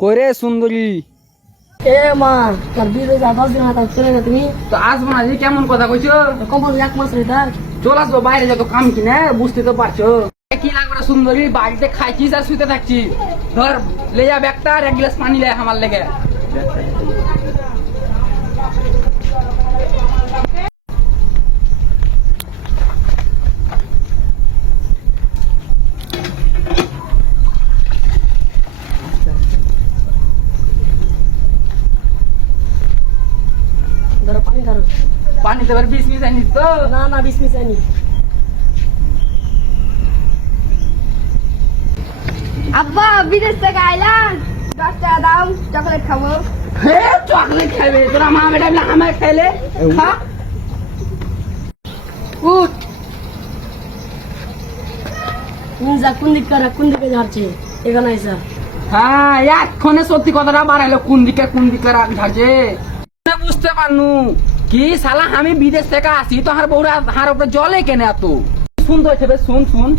করে সুন্দরী এ মা তোর বিয়ে যা 10 দিন আগে চলে না তুমি তো আসবো না যে কেমন কথা কইছো কম্পল 1 মাস রে তার চলে আসবো বাইরে যত কাম কিনে বুঝতে তো পারছো কি লাগবে রে সুন্দরী বাড়িতে খাইছিস আর শুতে থাকছি ধর লে যা ব্যাগটা আর এক গ্লাস পানি লে আমার লেগে ধরো পানি ধরো পানি তো এবার 20 মিনিট আনিস তো না না 20 মিনিট আনি আব্বা বিদেশ থেকে আইলাম 10 টাকা দাম চকলেট খাবো হে চকলেট খাবে তোরা মা বেটা বলে আমার খাইলে খা উঠ নিজা কোন দিকে যাচ্ছে এখানে আইসা হ্যাঁ এক্ষণে সত্যি কথাটা বাড়াইলো কোন দিকে রাগ ঝাড়ছে বুঝতে পারনু কি শালা আমি বিদেশ থেকে আসি তো হার বউরা হার উপরে জলে কেনে এত শুন তো এসে শুন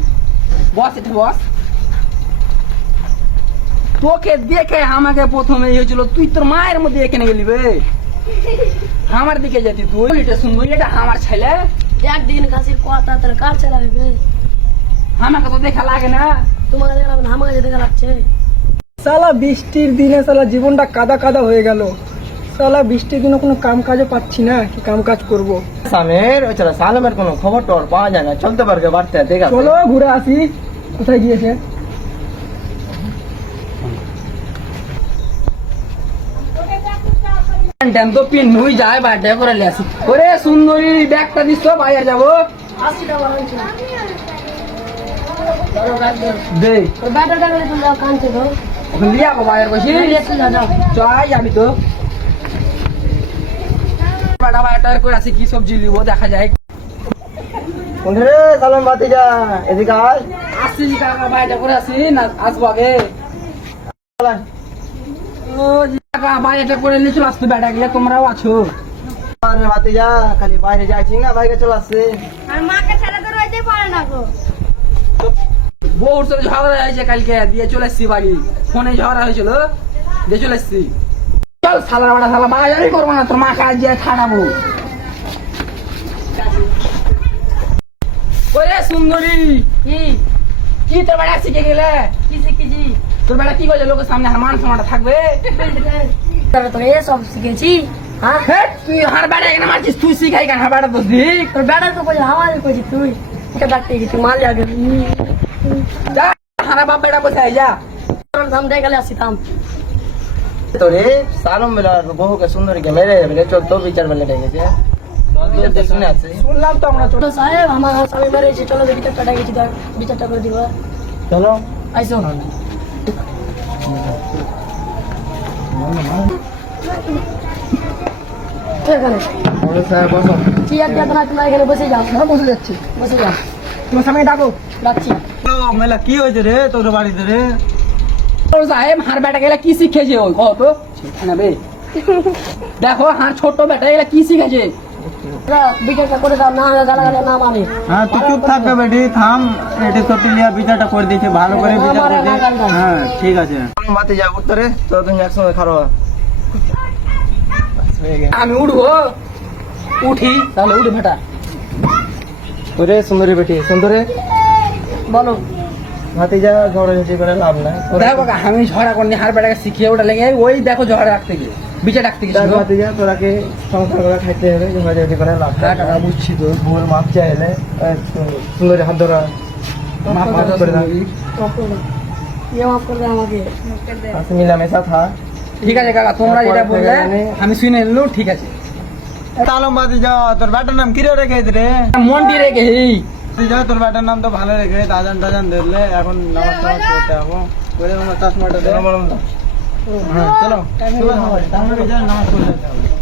বস এটা বস তোকে দেখে আমাকে প্রথমে হয়েছিল তুই তোর মায়ের মধ্যে এখানে গেলি বে আমার দিকে যেতি তুই এটা শুনবো এটা আমার ছেলে একদিন কাশির কথা তোর কার চালাবে আমাকে তো দেখা লাগে না তোমাকে দেখা লাগবে না আমাকে দেখা লাগছে সালা বৃষ্টির দিনে সালা জীবনটা কাদা কাদা হয়ে গেল সালা বৃষ্টির দিনে কোনো কাম কাজও পাচ্ছি না কি কাম কাজ করবো সামের ওছাড়া সালামের কোনো খবর টর পাওয়া যায় না চলতে পারবে বাড়তে ঠিক আছে চলো ঘুরে আসি কোথায় গিয়েছে তো পিন নুই যায় বাড়ি করে নিয়ে আসি ওরে সুন্দরী ব্যাগটা দিস তো বাইরে যাবো 80 টাকা আনছি ধরো ব্যাগ ধরো দে ওই ব্যাটাটা করে তুমি কানছে তো ওখানে লিয়া গো বাইরে বসি যাও চাই আমি তো বাড়া বাইরে করে আসি কি সবজি লিবো দেখা যায় কোনরে সালাম ভাতিজা এদিকে আয় আসি টাকা বাইরে করে আসি না আসবো আগে ও টাকা বাইরে করে নিয়ে চলে আসতে বেটা গেলে তোমরাও আছো আরে ভাতিজা খালি বাইরে যাইছি না বাইরে চলে আসছে আর মাকে ছেড়ে তো রইতে পারে না গো বউর সাথে ঝগড়া হয়েছে কালকে দিয়ে চলে এসছি বাড়ি ফোনে ঝগড়া হয়েছিল দিয়ে চলে এসছি চল সালা বাড়া সালা বাজারই করবো না তোর মা কাজ দিয়ে খাটাবো ওরে সুন্দরী কি কি তোর বেড়া শিখে গেলে কি শিখেছি তোর বেড়া কি করছে লোকের সামনে মান সমাটা থাকবে তবে তো এসব শিখেছি হ্যাঁ হেট, তুই হার বেড়া এখানে মারছিস তুই শিখাই কেন হার বেড়া তো দিক তোর বেটা তো কইছে আমাদের কইছি তুই ওকে ডাকতে গেছি মাল আগে যা হারা বাপ বেড়া বসে যা থাম দেখে গেলে আসি থাম তোরে সালাম বেলা বহুকে সুন্দরীকে মেরে মেরে চল তো বিচার বেলা ডেকেছে শুনে আছে শুনলাম তো আমরা তো সাহেব আমার স্বামী মেরেছে চলো যে বিচারটা ডাকেছি তার বিচারটা করে দিবা চলো আইসো এখানে স্যার বসো চেয়ার দিয়ে তোমরা এখানে বসে যাও হ্যাঁ বসে যাচ্ছি বসে যাও তোমার সামনে ডাকো ডাকছি মেলা কি হয়েছে রে তোর বাড়িতে রে তোর সাহেব হার বেটা গেলে কি শিখেছে ওই কত তো না বে দেখো হার ছোট বেটা গেলে কি শিখেছে বিচারটা করে দাও না গালাগালি না মানে হ্যাঁ তুই চুপ থাকবে বেটি থাম এটি সত্যি লিয়া বিচারটা করে দিয়েছে ভালো করে বিচার করে দে হ্যাঁ ঠিক আছে মাতে যা উত্তরে তো তুমি একসঙ্গে খারো আমি উঠবো উঠি তাহলে উঠে বেটা তোরে সুন্দরী বেটি সুন্দরে বলো ভাতিজা ঝড়াঝড়ি করে লাভ নাই দেখো আমি ঝগড়া করিনি হার বেটাকে শিখিয়ে ওটা লেগে ওই দেখো ঝগড়া রাখতে গিয়ে বিচার রাখতে গেছিল ভাতিজা তোরাকে সংসার করে খাইতে হবে ঝড়াঝড়ি করে লাভ হ্যাঁ টাকা বুঝছি তো ভুল মাপ চাইলে সুন্দরী হাত ধরা মাফ করে দাও মাফ করে দাও ইয়ে মাফ করে দাও আমাকে আচ্ছা মিলামেশা থা ঠিক আছে কাকা তোমরা যেটা বললে আমি শুনে নিলো ঠিক আছে তালম ভাতিজা তোর বেটার নাম কি রেখে রে মন্ডি রেখেছি ভাতিজা তোর বেটার নাম তো ভালো রেখে দাজান টাজান ধরলে এখন নামাজ টামাজ করতে হবো করে আমার চশমাটা দে হ্যাঁ চলো নামাজ পড়তে হবে